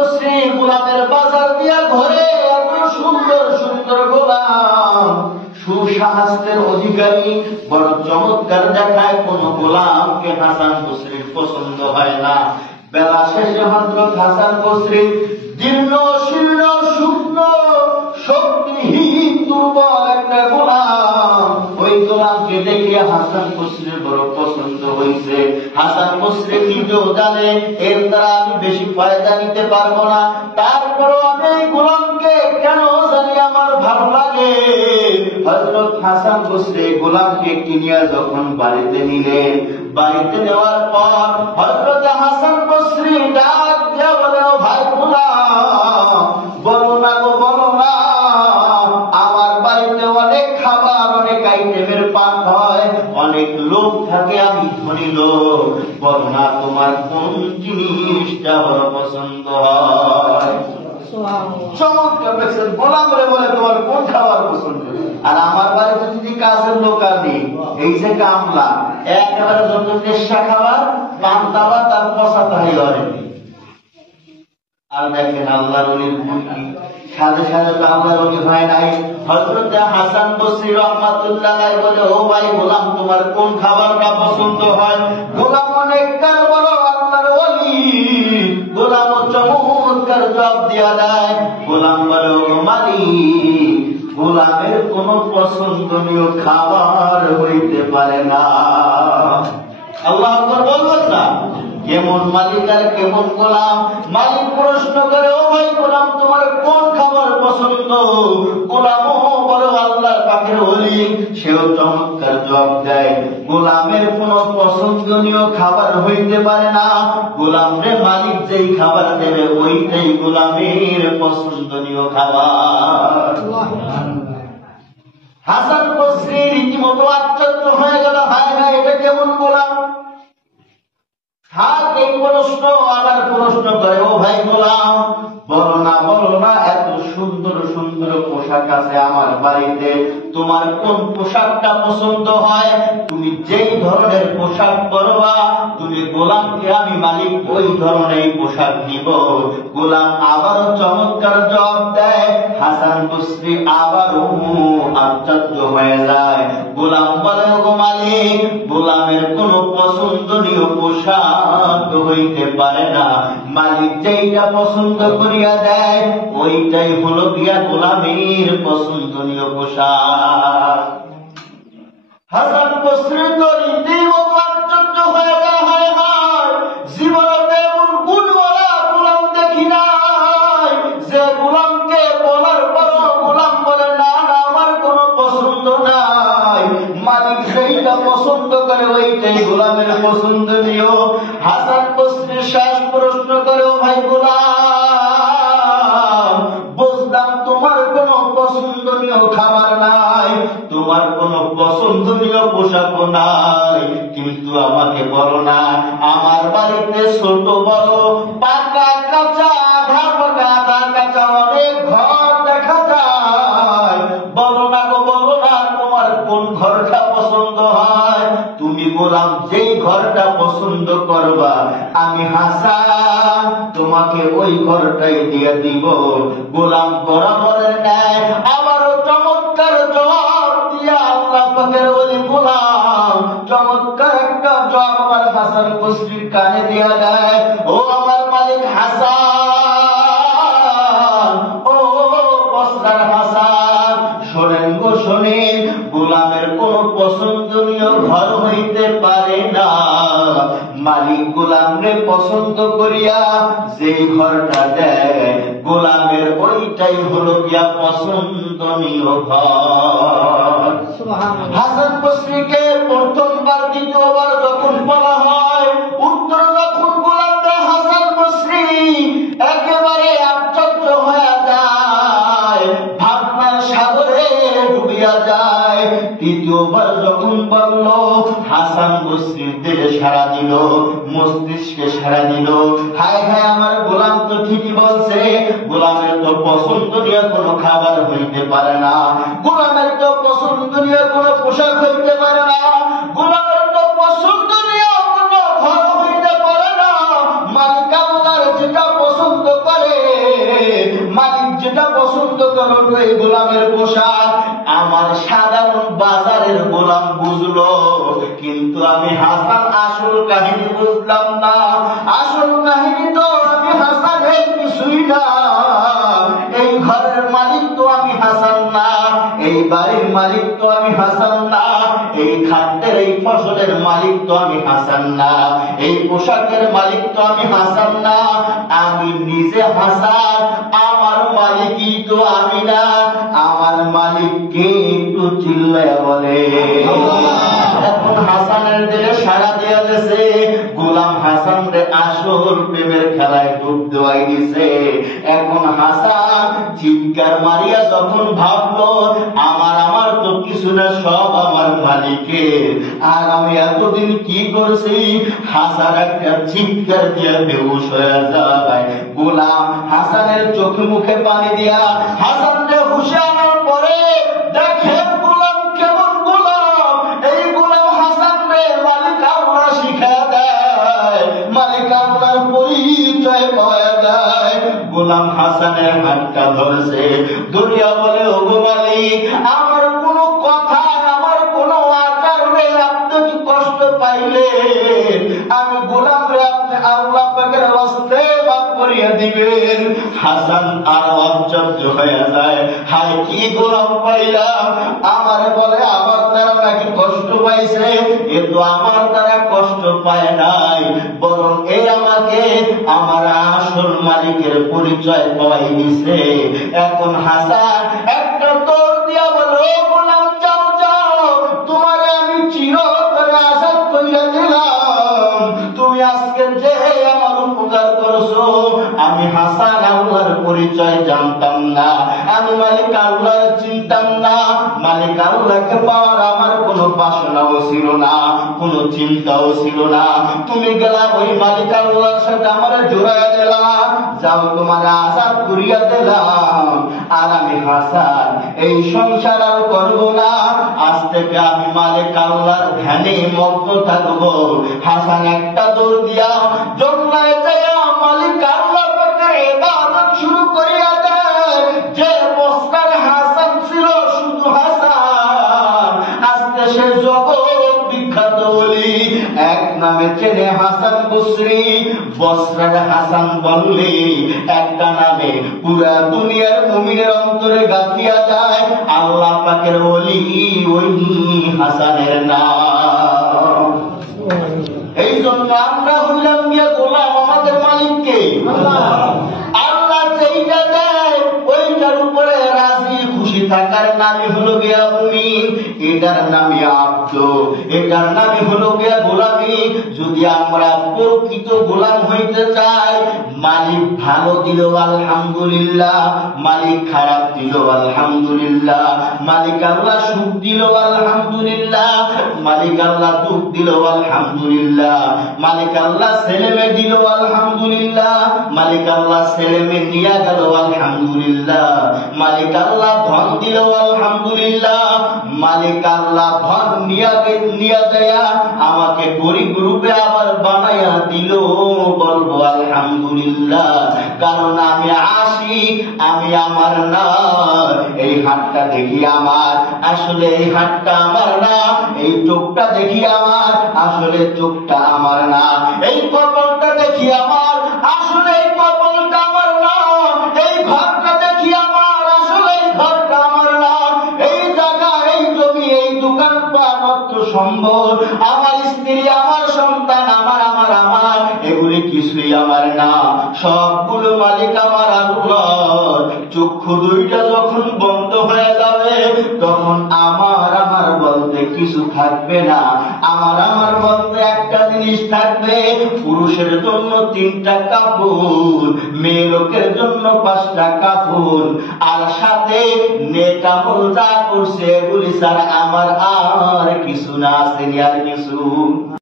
বসরি গোলামের বাজার দিয়া ঘরে এত সুন্দর সুন্দর গোলাম, সুস্বাস্থ্যের অধিকারী, বড় চমৎকার দেখায়। কোন গোলামকে হাসান বসরির পছন্দ হয় না। বেলা শেষে হযরত হাসান বসরি জীর্ণ শীর্ণ শুকনো শক্তিহীন দুর্বল একটা গোলাম, ওই গোলামকে দেখে হাসান বসরির বড় পছন্দ হয়েছে। হাসান বসরি নিজেও জানে এর দ্বারা আমি বেশি ফায়দা নিতে পারবো না, তারপরও আমি এই গোলামকে কেন জানি আমার ভালো লাগে। হযরত হাসান বসরি গোলামকে কিনিয়া যখন বাড়িতে নিলেন, বাড়িতে নেওয়ার পর হযরত হাসান বসরি ডাক দিয়া বলে, ও ভাই গোলাম, বলো না গো বলো না, আমার বাড়িতে অনেক খাবার অনেক আইটেমের পাক হয়, অনেক লোক থাকে, আমি ধনী লোক, বলো না তোমার কোন জিনিসটা বড় পছন্দ হয়। চমৎকার দেখছেন, গোলাম বলে তোমার কোন খাবার পছন্দ। আর আমার বাড়িতে যদি কাজের লোক আনি, এই যে কামলা, একেবারে যত নেশা খাবার পান্তাবা তার পচা তাই ধরে। আর দেখেন আল্লাহর ওলির মুরগি সাথে সাথে তো আল্লাহর ওলি হয় নাই। হযরত হাসান বসরি রাহমাতুল্লাহ আলাইহি বলে, ও ভাই গোলাম তোমার কোন খাবারটা পছন্দ হয়? গোলাম অনেক কার বড় আল্লাহর ওলি, গোলাম চমৎকার জবাব দিয়া দেয়। গোলাম বলে, ও মালিক, গোলামের কোন পছন্দনীয় খাবার হইতে পারে না। আল্লাহু আকবার বলবেন না? কেমন মালিক আর কেমন গোলাম। মালিক প্রশ্ন করে, ও ভাই গোলাম তোমার কোন খাবার পছন্দ? গোলামও বড় আল্লাহর পাকের ওলি, সেও চমৎকার জবাব দেয়, গোলামের কোন পছন্দনীয় খাবার হইতে পারে না। গোলাম রে মালিক যেই খাবার দেবে ওইটাই গোলামের পছন্দনীয় খাবার। হাসান বসরি রীতিমতো আশ্চর্য হয়ে গেল, হায় হায় এটা কেমন গোলাম। এই প্রশ্ন আবার প্রশ্ন করে, ও ভাই গোলাম বলো না এত সুন্দর সুন্দর পোশাক আছে আমার বাড়িতে, তোমার কোন পোশাকটা পছন্দ হয়? তুমি যেই ধরনের পোশাক পরবা, তুমি গোলামকে আমি মালিক ওই ধরনের পোশাক দিব। গোলাম আবারও চমৎকার জবাব দেয়। হাসান বসরি আবারও আশ্চর্য হয়ে যায়। গোলাম বলে, ও মালিক, গোলামের কোন পছন্দনীয় পোশাক হইতে পারে না, মালিক যেইটা পছন্দ করিয়া দেয় ওইটাই হলো গিয়া গোলামের পছন্দনীয় পোশাক। হাসান বসরি তো রীতিমতো আশ্চর্য হয়ে যায়, হায় হায়, জীবনে এমন গুণওয়ালা গোলাম দেখি নাই, যে গোলামকে বলার পর গোলাম বলে, না না আমার কোন পছন্দ নাই, মালিক সেইটা পছন্দ করে ওইটাই গোলামের পছন্দনীয়। হাসান বসরি শেষ প্রশ্ন করে, ও ভাই গোলাম, বুঝলাম তোমার কোন পছন্দনীয় খাবার নাই, তোমার কোন পছন্দনীয় পোশাকও নাই, কিন্তু আমাকে বলো না আমার বাড়িতে ছোট বড় পাকা কাঁচা আধা পাকা আধা কাঁচা অনেক ঘর দেখা যায়, বলো না গো বলো না তোমার কোন ঘরটা পছন্দ হয়? তুমি গোলাম যেই ঘরটা পছন্দ করবা আমি হাসান তোমাকে ওই ঘরটাই দিয়ে দিব। গোলাম বরাবরের ন্যায় আবারও চমৎকার জবাব দিয়া আল্লাহ পাকের ওলি গোলাম চমৎকার একটা জবাব আমার হাসান বসরির কানে দিয়া দেয়। ও আমার মালিক হাসান, ও বসরার হাসান, শোনেন গো শোনেন, গোলামের কোন পছন্দনীয় ঘর হইতে পারে না, মালিক গোলামরে পছন্দ করিয়া যেই ঘরটা দেয় গোলামের ওইটাই হলো গিয়া পছন্দনীয় ঘর। হাসান বসরিকে প্রথমবার দ্বিতীয়বার যখন বলা হয়, উত্তর যখন গোলাম দেয়, হাসান বসরি একেবারে আশ্চর্য হয়ে যায়, ভাবনার সাগরে ডুবিয়া যায়। তৃতীয়বার যখন বলল, হাসান বসরির দিলে সাড়া দিল, মস্তিষ্কে সাড়া দিল, হায় হায় আমার গোলাম তো ঠিকই বলছে, গোলামের তো পছন্দনীয় কোনো খাবার হইতে পারে না, গোলামের তো পছন্দনীয় কোনো পোশাক হইতে পারে না, গোলামের তো পছন্দনীয় কোনো ঘর হইতে পারে না, মালিক আল্লাহর যেটা পছন্দ করে যেটা পছন্দ করো এই গোলামের পোশাক। আমার সাধারণ বাজারের গোলাম বুঝলো, কিন্তু আমি হাসান আসল কাহিনী বুঝলাম না। আসল কাহিনী তো আমি হাসানের কিছুই না। এই ঘরের মালিক তো আমি হাসান না, এই বাড়ির মালিক তো আমি হাসান না, এই খাদ্যের এই ফসলের মালিক তো আমি হাসান না, এই পোশাকের মালিক তো আমি হাসান না। আমি নিজে হাসান, আমার মালিকই তো আমি না। আমার মালিককে একটু চিল্লায়া বলে। এখন হাসানের দিলে সাড়া দেয়া গেছে, গোলাম হাসান রে আসল প্রেমের খেলায় ডুব দেওয়াই দিছে। এখন হাসান চিৎকার মারিয়া যখন ভাবলো আমার তো কিছু না, সব আমার মালিকের, আর আমি এতদিন কি করছি। হাসান একটা চিৎকার দিয়া বেহুশ হয়ে যায়। গোলাম হাসানের চোখে মুখে পানি দিয়া হাসান রে হুশে আনার পরে দেখে গোলাম কেমন গোলাম। এই গোলাম হাসান রে মালিক আল্লাহ শিখা দেয়, মালিক আল্লাহর পরিচয় পাওয়া যায়। গোলাম হাসানের হাতটা ধরেছে, দুনিয়া বলে ওগো মালিক, আমার কোনো কথা, আমার কোনো আচার নেই, আপনি কি কষ্ট পাইলে আমি গোলাম রে আপনি আল্লাহ পাকের রাস্তে বাদ করিয়া দিবেন। হাসান আর আশ্চর্য হয়ে যায়, হায় কি গোলাম পাইলাম। আমার বলে আমার দ্বারা নাকি কষ্ট পাইছে। এ তো আমার দ্বারা কষ্ট পায় নাই, বরং এ আমাকে আমার আসল মালিকের পরিচয় পাওয়াই দিছে। এখন হাসান একটা তোর দিয়া বলো, গোলাম যাও যাও, তোমারে আমি চিরতরে আজাদ কইরা দিলাম। তুমি আজকে যে আমার উপকার করছো, আমি হাসান আল্লাহর পরিচয় জানতাম না, আমি মালিক আল্লাহ চিনতাম না। মালিক আল্লাহকে পাওয়ার আমার কোনো বাসনাও ছিল না, কোনো চিন্তাও ছিল না। তুমি গেলা ওই মালিক আল্লাহর সাথে আমার জোড়ায় দিলা, যাও তোমার আজাদ করিয়া দিলাম। আর আমি হাসান এই সংসার আর করবো না, আজ থেকে আমি মালিক আল্লাহর ধ্যানে মগ্ন থাকবো। হাসান একটা দৌড় দিয়া জন্মায় যায় মালিক আল্লাহ পাকের ইবাদত শুরু করিয়া দেয়। যে বস্তার হাসান ছিল শুধু হাসান, আজকে সে জগৎ বিখ্যাত ওলি, এক নামে চেনে হাসান বসরি। বসরার হাসান বললে একটা নামে পুরা দুনিয়ার মুমিনের অন্তরে গাঁথিয়া যায়। আল্লাহ পাকের ওলি ওই হাসানের নাম। এই জন্য আমরা হইলাম গিয়া গোলাম আমাদের মালিককে। আল্লাহ যেইটা দেয় ওইটার উপরে রাজি খুশি থাকার নামই হলো গিয়া মুমিন, এটার নামই আব্দ, এটার নামই হলো গিয়া গোলামি। যদি আমরা প্রকৃত গোলাম হইতে চাই, মালিক ভালো দিল আলহামদুলিল্লাহ, মালিক খারাপ দিল আলহামদুলিল্লাহ, মালিক আল্লাহ সুখ দিল আলহামদুলিল্লাহ, মালিক আল্লাহ দুঃখ দিল আলহামদুলিল্লাহ, মালিক আল্লাহ ছেলে মেয়ে দিল আলহামদুলিল্লাহ, মালিক আল্লাহ ছেলে মেয়ে নিয়ে গেল আলহামদুলিল্লাহ, মালিক আল্লাহ ধন দিল আলহামদুলিল্লাহ, মালিক আল্লাহ ধন নিয়া দেয়া আমাকে গরিব রূপে আবার বানায়া দিল, বলবো আলহামদুলিল্লাহ। কারণ আমি আশিক, আমি আমার না। এই হাতটা দেখি আমার, আসলে এই হাতটা আমার না। এই চোখটা দেখি আমার, আসলে চোখটা আমার না। এই কপালটা দেখি আমার, আসলে এই কপালটা আমার না। এই ঘরটা দেখি আমার, আসলে এই ঘরটা আমার না। এই জায়গা, এই জমি, এই দোকানপাট, অর্থ সম্পদ, আমার স্ত্রী, আমার সন্তান, আমার আমার আমার, এগুলি কিছুই আমার না। সবগুলো মালিক আমার আল্লাহ। চক্ষু দুইটা যখন বন্ধ হয়ে যাবে, তখন আমার আমার বলতে কিছু থাকবে না। আমার আমার বলতে একটা জিনিস থাকবে, পুরুষের জন্য 3টা কাপড়, মেয়ে লোকের জন্য 5টা কাপড়, আর সাথে নেক আমল যা করছে এগুলি ছাড়া আমার আর কিছু না আছে, আর কিছু।